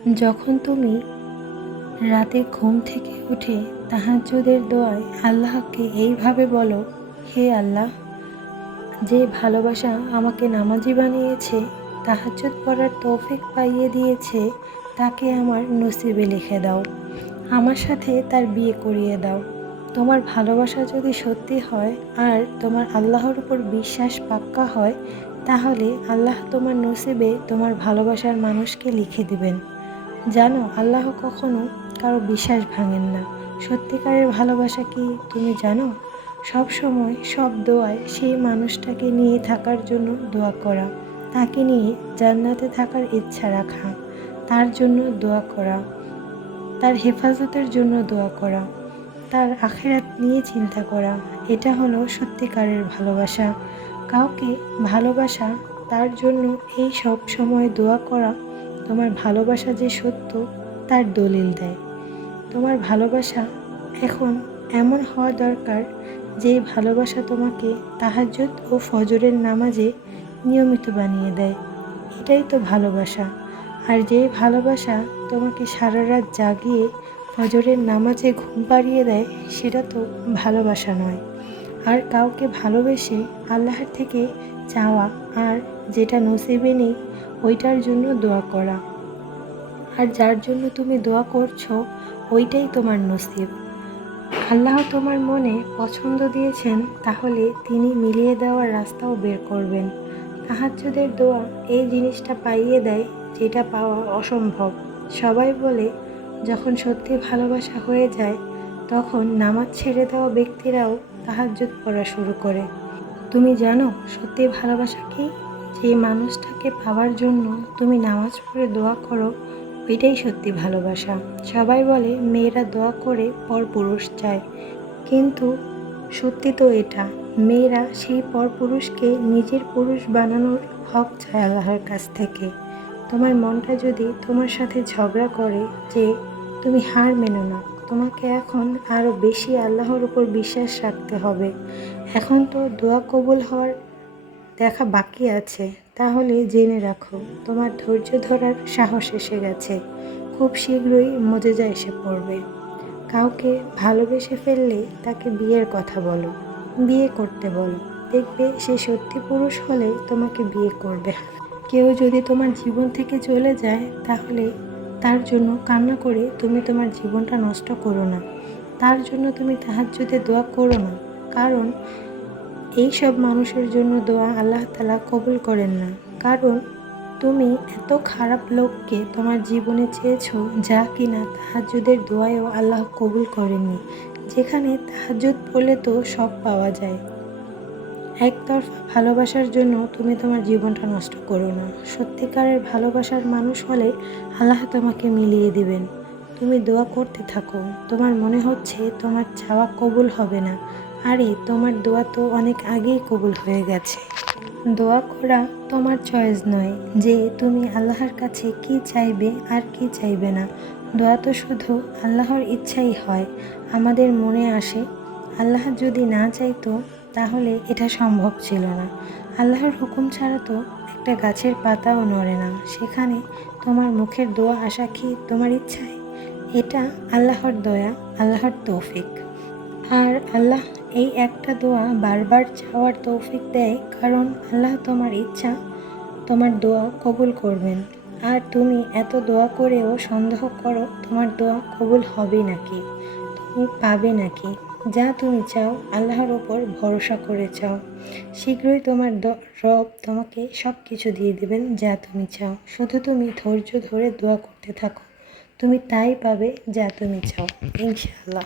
যখন তুমি রাতে ঘুম থেকে উঠে তাহাজ্জুদের দোয়ায় আল্লাহকে এইভাবে বলো, হে আল্লাহ, যে ভালোবাসা আমাকে নামাজি বানিয়েছে, তাহাজ্জুদ পড়ার তৌফিক পাইয়ে দিয়েছে, তাকে আমার নসিবে লিখে দাও। আমার সাথে তার বিয়ে করিয়ে দাও। তোমার ভালোবাসা যদি সত্যি হয় আর তোমার আল্লাহর উপর বিশ্বাস পাক্কা হয়, তাহলে আল্লাহ তোমার নসিবে তোমার ভালোবাসার মানুষকে লিখে দিবেন। জানো, আল্লাহ কখনো কারো বিশ্বাস ভাঙেন না। সত্যিকারের ভালোবাসা কি তুমি জানো? সব সময় সব দোয়ায় সেই মানুষটাকে নিয়ে থাকার জন্য দোয়া করা, তাকে নিয়ে জান্নাতে থাকার ইচ্ছা রাখা, তার জন্য দোয়া করা, তার হেফাজতের জন্য দোয়া করা, তার আখিরাত নিয়ে চিন্তা করা, এটা হলো সত্যিকারের ভালোবাসা। কাউকে ভালোবাসা, তার জন্য এই সব সময় দোয়া করা তোমার ভালোবাসা যে সত্য তার দলিল দেয়। তোমার ভালোবাসা এখন এমন হওয়া দরকার যে ভালোবাসা তোমাকে তাহাজ্জুদ ও ফজরের নামাজে নিয়মিত বানিয়ে দেয়। এটাই তো ভালোবাসা। আর যে ভালোবাসা তোমাকে সারা রাত জাগিয়ে ফজরের নামাজে ঘুম পাড়িয়ে দেয়, সেটা তো ভালোবাসা নয়। আর কাউকে ভালোবেসে আল্লাহর থেকে চাওয়া আর যেটা নসিবে নেই ওইটার জন্য দোয়া করা, আর যার জন্য তুমি দোয়া করছো ওইটাই তোমার নসিব। আল্লাহ তোমার মনে পছন্দ দিয়েছেন, তাহলে তিনি মিলিয়ে দেওয়ার রাস্তাও বের করবেন। তাহাজ্জুদের দোয়া এই জিনিসটা পাইয়ে দেয় যেটা পাওয়া অসম্ভব। সবাই বলে, যখন সত্যি ভালোবাসা হয়ে যায় তখন নামাজ ছেড়ে দেওয়া ব্যক্তিরাও তাহাজ্জুদ পড়া শুরু করে। তুমি জানো সত্যি ভালোবাসা কি? যে মানুষটাকে পাওয়ার জন্য তুমি নামাজ পড়ে দোয়া করো, ওইটাই সত্যি ভালোবাসা। সবাই বলে মেয়েরা দোয়া করে পরপুরুষ চায়, কিন্তু সত্যি তো এটা, মেয়েরা সেই পরপুরুষকে নিজের পুরুষ বানানোর হক চায় আল্লাহর কাছ থেকে। তোমার মনটা যদি তোমার সাথে ঝগড়া করে যে তুমি হার মেনো না, তোমাকে এখন আরও বেশি আল্লাহর উপর বিশ্বাস রাখতে হবে। এখন তো দোয়া কবুল হওয়ার দেখা বাকি আছে, তাহলে জেনে রাখো তোমার ধৈর্য ধরার সাহস এসে গেছে। খুব শীঘ্রই মজেজা এসে পড়বে। কাউকে ভালোবেসে ফেললে তাকে বিয়ের কথা বলো, বিয়ে করতে বলো। দেখবে সে সত্যি পুরুষ হলে তোমাকে বিয়ে করবে। কেউ যদি তোমার জীবন থেকে চলে যায়, তাহলে তার জন্য কান্না করে তুমি তোমার জীবনটা নষ্ট করো না। তার জন্য তুমি তাহাজ্জুদে দোয়া করো না, কারণ এই সব মানুষের জন্য দোয়া আল্লাহ তাআলা কবুল করেন না। কারণ তুমি এত খারাপ লোককে তোমার জীবনে চেয়েছো, যা কিনা তাহাজ্জুদের দোয়ায়ও আল্লাহ কবুল করেননি। যেখানে তাহাজ্জুদ পড়লে তো সব পাওয়া যায়। একতরফা ভালোবাসার জন্য তুমি তোমার জীবনটা নষ্ট করো না। সত্যিকারের ভালোবাসার মানুষ হলে আল্লাহ তোমাকে মিলিয়ে দিবেন। তুমি দোয়া করতে থাকো। তোমার মনে হচ্ছে তোমার চাওয়া কবুল হবে না, আরে তোমার দোয়া তো অনেক আগেই কবুল হয়ে গেছে। দোয়া করা তোমার চয়েস নয় যে তুমি আল্লাহর কাছে কি চাইবে আর কি চাইবে না। দোয়া তো শুধু আল্লাহর ইচ্ছাই হয়, আমাদের মনে আসে। আল্লাহ যদি না চাইতো তাহলে এটা সম্ভব ছিল না। আল্লাহর হুকুম ছাড়া তো একটা গাছের পাতাও নড়ে না। সেখানে তোমার মুখের দোয়া আসা কি তোমার ইচ্ছায়? এটা আল্লাহর দয়া, আল্লাহর তৌফিক। আর আল্লাহ এই একটা দোয়া বারবার চাওয়ার তৌফিক দেয়, কারণ আল্লাহ তোমার ইচ্ছা, তোমার দোয়া কবুল করবেন। আর তুমি এত দোয়া করেও সন্দেহ করো তোমার দোয়া কবুল হবে নাকি, তুমি পাবে নাকি। যা তুমি চাও আল্লাহর ওপর ভরসা করে চাও, শীঘ্রই তোমার রব তোমাকে সব কিছু দিয়ে দেবেন যা তুমি চাও। শুধু তুমি ধৈর্য ধরে দোয়া করতে থাকো, তুমি তাই পাবে যা তুমি চাও, ইনশাআল্লাহ।